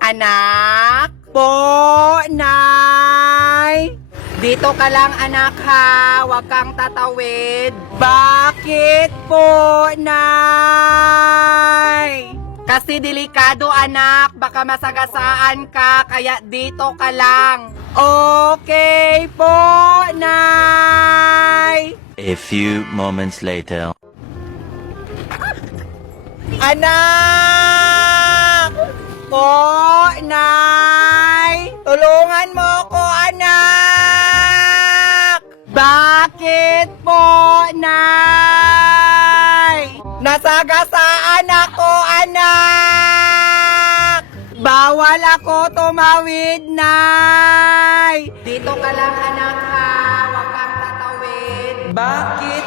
Anak po, Nay. Dito ka lang anak ha, huwag kang tatawid. Bakit po, Nay? Kasi delikado anak, baka masagasaan ka, kaya dito ka lang. Okay po, Nay. A few moments later. Anak! Po, Nay! Tulungan mo ko, anak! Bakit po, Nay? Nasagasaan ako, anak! Bawal ako tumawid, Nay! Dito ka lang, anak, ha? Huwag kang tatawid. Bakit